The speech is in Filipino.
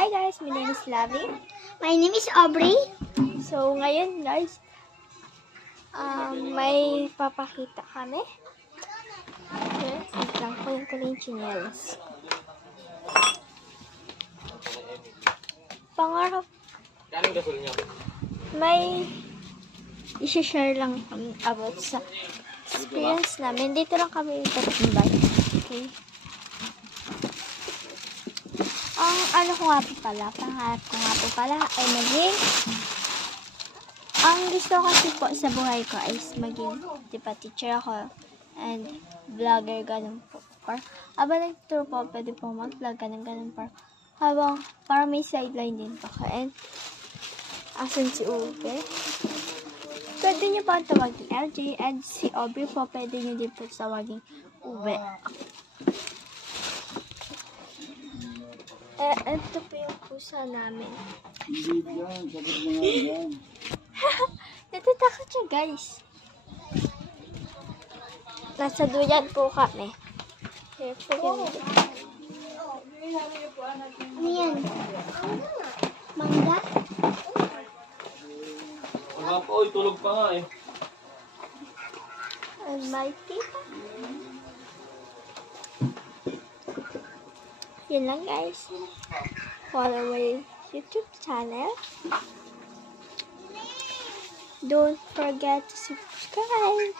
Hi guys, my name is Lavi. My name is Aubrey. So ngayon guys, may papakita kami. Yes, wait lang po yung tuloy yung chinelas. Pangarap, may i-share lang kami about sa experience namin. Dito lang kami itagumbay. Okay. Ang ano ko nga po pala, pangarap ko nga po pala ay maging, ang gusto ko kasi po sa buhay ko is maging, diba, teacher ako and vlogger, ganun po. Habang nag-tour po, pwede po mag-vlog, ganun po. Habang, para may sideline din po ako. And, asan si Ube? Pwede niyo po ang tawagin LJ, and si Aubrey po, pwede niyo din po tawagin Ube. Ito po yung pusa namin. Natatakot siya, guys. Nasa duyan po kami. Here po yung... Ano yan? Mangga? Wala pa, oy, tulog pa nga eh. Almighty. Yun lang guys. Follow my YouTube channel. Don't forget to subscribe.